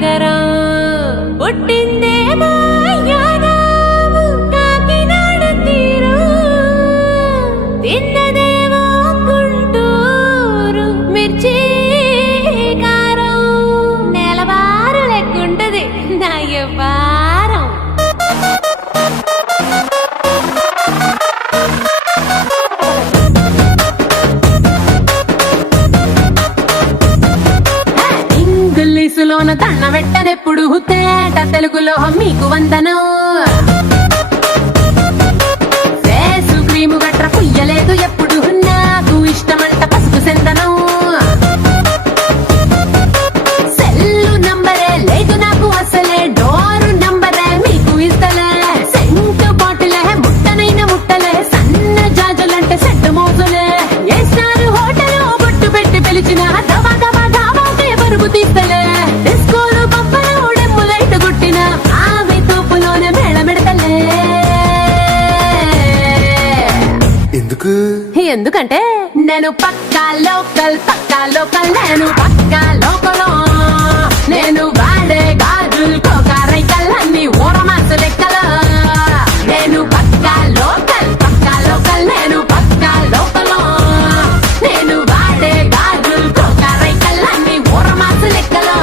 నగరం పుట్టిందేమో యాదాము కాకినాడ తీరం తిన్నదేమో గుంటూరు మిర్చి కారం నెలవారు లెక్కుంటది నా వారం. ఇంగ్లీషులోన దండ పెట్టనెప్పుడు తేట తెలుగులో మీకు వందనం. ఫేసు క్రీము గట్ర పుయ్యలేదు ఎప్పుడు నాకు ఇష్టమంట పసుపు సెందనం. సెల్లు నంబరే లేదు నాకు అసలే డోరు నంబరే మీకు ఇస్తలే. సెంటు బాటిలే ముట్టనైన ముట్టలే సన్న జాజులంటే సెట్టు మోజులే. ఏ స్టార్ హోటల్ బొట్టు పెట్టి పిలిచిన దవా దవా డాబాకే బరువు తీస్తలే. డిస్కోలు పంపలు డెమ్ము లైట్ కొట్టిన ఆమె తోపులోనే మేళమెడతలే. ఎందుకంటే నేను పక్కా లోకల్ నేను పక్కా లోకలో. నేను వాడే గాజులు కోకారైకల్ అన్ని ఓరమాస లెక్కలో. నేను పక్కా లోకల్ నేను పక్కా లోకలో. నేను వాడే గాజులు కోకారైకల్ అన్ని ఓరమాస లెక్కలో.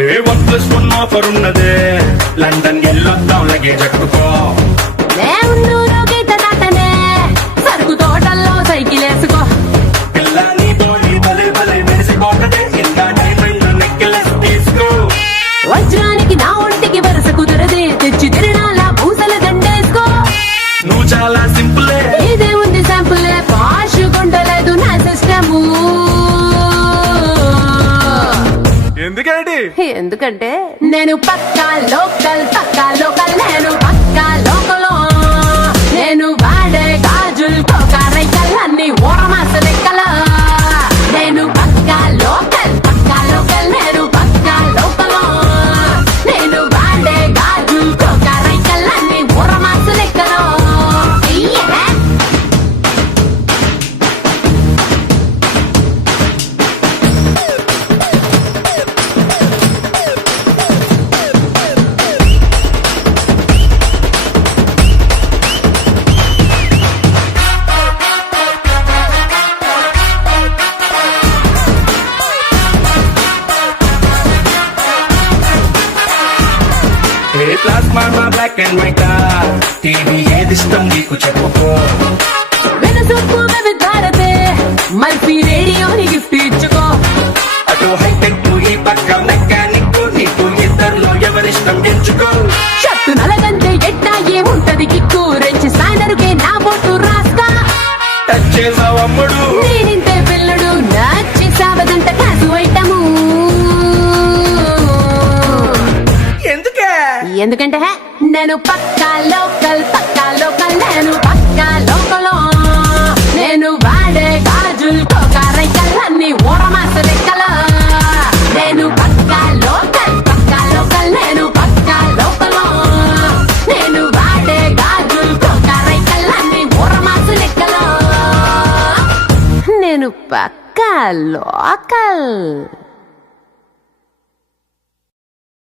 ఏ1+1 ఆఫర్ ఉన్నదే లండన్ వెళ్ళొద్దాం లగేజ్ ఎక్కుకో. ఊరూరు గీత దాటనే సరుకు తోటల్లో సైకిల్ వేసుకో. పిల్ల నీతో నీ భలే భలే మెరిసిపోతదే ఇంకా డైమండ్ నెక్లెస్ తీసుకో. వజ్రానికి నా ఒంటికి వరుస కుదరదే తెచ్చి తిరణాల పూసల దండేసుకో. నువ్వు చాలా సింపులే ఇదే ఉంది శాంపులే పాష్ కొండలేదు నా సిస్టము. ఎందుకంటే నేను పక్కా లోకల్ నేను పక్కా లోకలో. నేను వాడే గాజులు కోకారైకల్ అన్ని ఓరమాస లెక్కలో. నేను పక్కా లోకల్ నేను పక్కా లోకలో. నేను వాడే గాజులు కోకారైకల్ అన్ని ఓరమాస లెక్కలో. ఏ plasma black and white TV ఏది ఇష్టం నీకు చెప్పుకో. వెనసొప్పు విధారతే మల్పి రేడియోని గిఫ్ట్ ఇచ్చుకో. అటు హైటెక్ ఈ పక్క మెకానిక్ నీకు ఇద్దరులో ఎవరిష్టం ఎంచుకో. షర్టు నలగంటే ఎట్టా ఏముంటది కిక్కు రెంచి సాండరుకే నా బొట్టు రాస్తా. టచ్ చేసావు అమ్ముడు నేనింతే పిల్లడు నచ్చి సావదంట కాసు ఐటము. ఎందుకంటే నేను పక్కా లోకల్ నేను పక్కా లోకలో. నేను వాడే గాజులు కోకారైకల్ అన్ని ఓరమాస లెక్కలో. నేను పక్కా లోకల్ నేను పక్కా లోకలో. నేను వాడే గాజులు కోకారైకల్ అన్ని ఓరమాస లెక్కలో. నేను పక్కా లోకల్.